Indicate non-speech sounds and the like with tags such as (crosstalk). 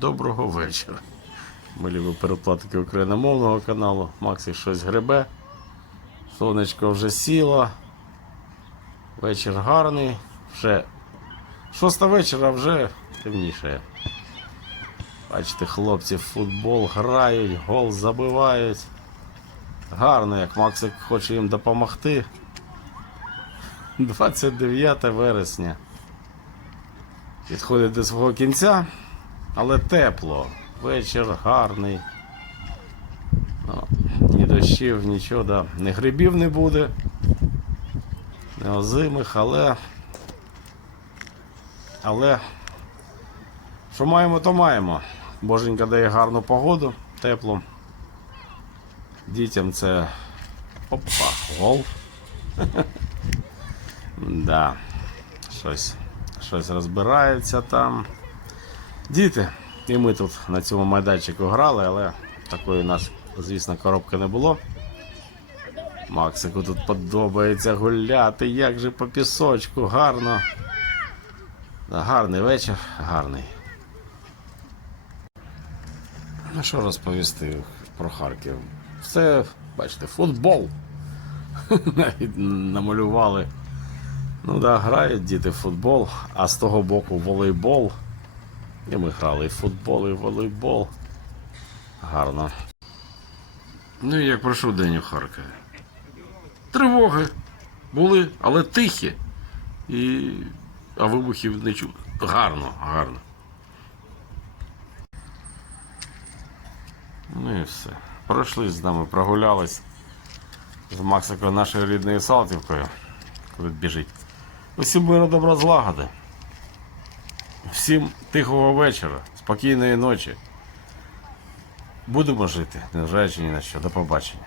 Доброго вечора. Ми любимо передплатники україномовного каналу. Максі щось гребе. Сонечко вже сіло. Вечір гарний. Вже шоста вечора вже темніше. Бачите, хлопці в футбол грають, гол забивають. Гарно, як Максик хоче їм допомогти. 29 вересня. Підходить до свого кінця, але тепло. Вечір гарний. Ну, ні дощів, нічого, да. Ні грибів не буде. Не озимих, але. Але. Що маємо, то маємо. Боженька дає гарну погоду, тепло. Дітям це. Опа, гол. (laughs) Да. Щось, щось розбирається там. Діти. І ми тут на цьому майданчику грали, але такої у нас, звісно, коробки не було. Максику тут подобається гуляти, як же по пісочку, гарно. Гарний вечір, гарний. Ну що розповісти про Харків? Все, бачите, футбол. (laughs) Навіть намалювали. Ну да, грають діти в футбол, а з того боку волейбол. І ми грали і футбол, і волейбол. Гарно. Ну і як пройшов день у Харкові? Тривоги були, але тихі. І... А вибухів не чути. Гарно, гарно. Ну і все. Пройшли з нами, прогулялись з Максикою нашою рідною Салтівкою, коли біжить. Усім миру добра злагоди. Всім тихого вечора, спокійної ночі. Будемо жити, незважаючи ні на що. До побачення.